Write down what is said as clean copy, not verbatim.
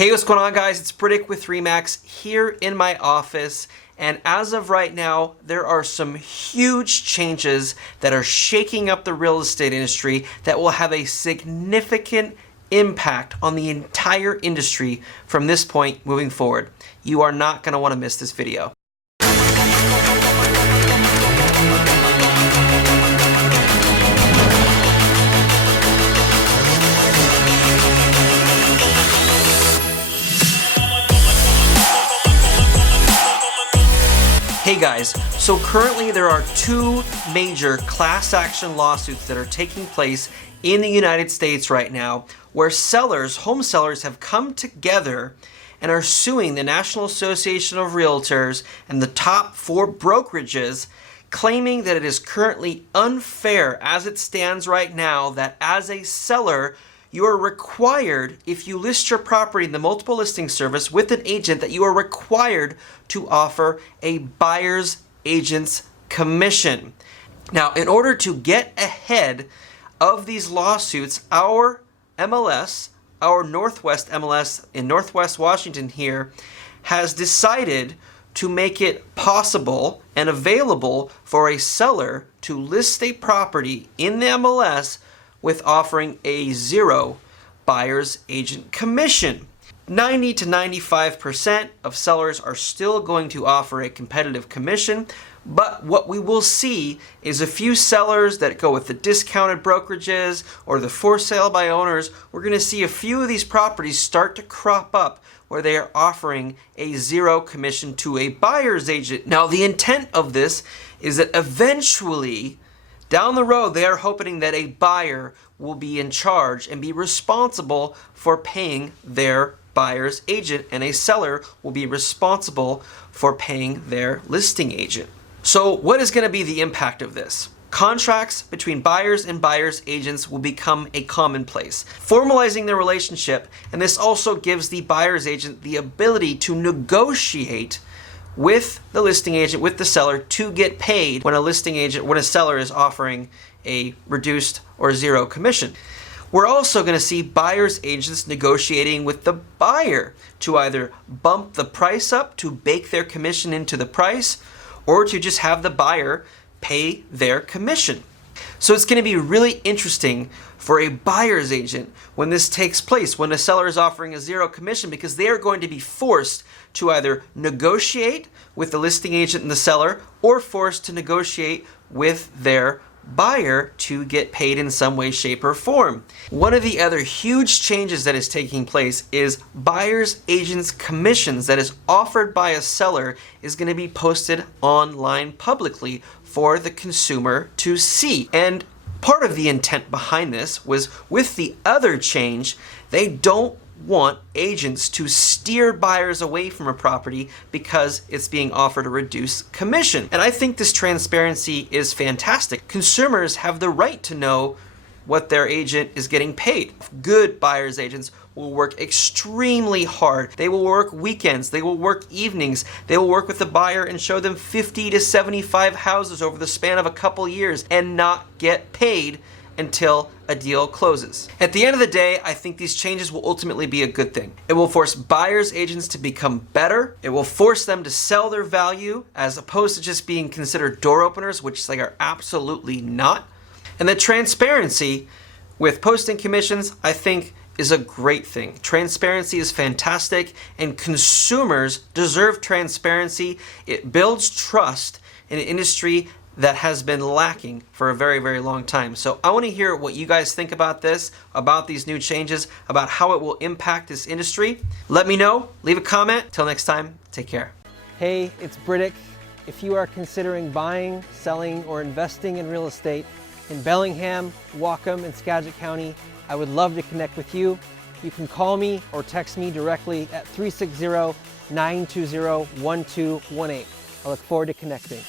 Hey, what's going on, guys? It's Briddick with RE/MAX here in my office. And as of right now, there are some huge changes that are shaking up the real estate industry that will have a significant impact on the entire industry from this point moving forward. You are not going to want to miss this video. Hey guys, so currently there are two major class action lawsuits that are taking place in the United States right now, where sellers, home sellers, have come together and are suing the National Association of Realtors and the top four brokerages, claiming that it is currently unfair as it stands right now that as a seller, you are required, if you list your property in the multiple listing service with an agent, that you are required to offer a buyer's agent's commission. Now, in order to get ahead of these lawsuits, our MLS, our Northwest MLS in Northwest Washington here, has decided to make it possible and available for a seller to list a property in the MLS with offering a zero buyer's agent commission. 90 to 95% of sellers are still going to offer a competitive commission, but what we will see is a few sellers that go with the discounted brokerages or the for sale by owners. We're going to see a few of these properties start to crop up where they are offering a zero commission to a buyer's agent. Now, the intent of this is that eventually, down the road, they are hoping that a buyer will be in charge and be responsible for paying their buyer's agent, and a seller will be responsible for paying their listing agent. So what is going to be the impact of this? Contracts between buyers and buyer's agents will become a commonplace, formalizing their relationship, and this also gives the buyer's agent the ability to negotiate with the listing agent, with the seller, to get paid when a seller is offering a reduced or zero commission. We're also going to see buyer's agents negotiating with the buyer to either bump the price up to bake their commission into the price, or to just have the buyer pay their commission. So it's going to be really interesting for a buyer's agent when this takes place, when a seller is offering a zero commission, because they are going to be forced to either negotiate with the listing agent and the seller, or forced to negotiate with their buyer to get paid in some way, shape, or form. One of the other huge changes that is taking place is buyer's agent's commissions that is offered by a seller is going to be posted online publicly for the consumer to see. And part of the intent behind this was, with the other change, they don't want agents to steer buyers away from a property because it's being offered a reduced commission. And I think this transparency is fantastic. Consumers have the right to know what their agent is getting paid. Good buyer's agents will work extremely hard. They will work weekends, they will work evenings, they will work with the buyer and show them 50 to 75 houses over the span of a couple years and not get paid until a deal closes. At the end of the day, I think these changes will ultimately be a good thing. It will force buyer's agents to become better. It will force them to sell their value as opposed to just being considered door openers, which they are absolutely not. And the transparency with posting commissions, I think, is a great thing. Transparency is fantastic, and consumers deserve transparency. It builds trust in an industry that has been lacking for a very, very long time. So I want to hear what you guys think about this, about these new changes, about how it will impact this industry. Let me know, leave a comment. Till next time, take care. Hey, it's Briddick. If you are considering buying, selling, or investing in real estate in Bellingham, Whatcom, and Skagit County, I would love to connect with you. You can call me or text me directly at 360-920-1218. I look forward to connecting.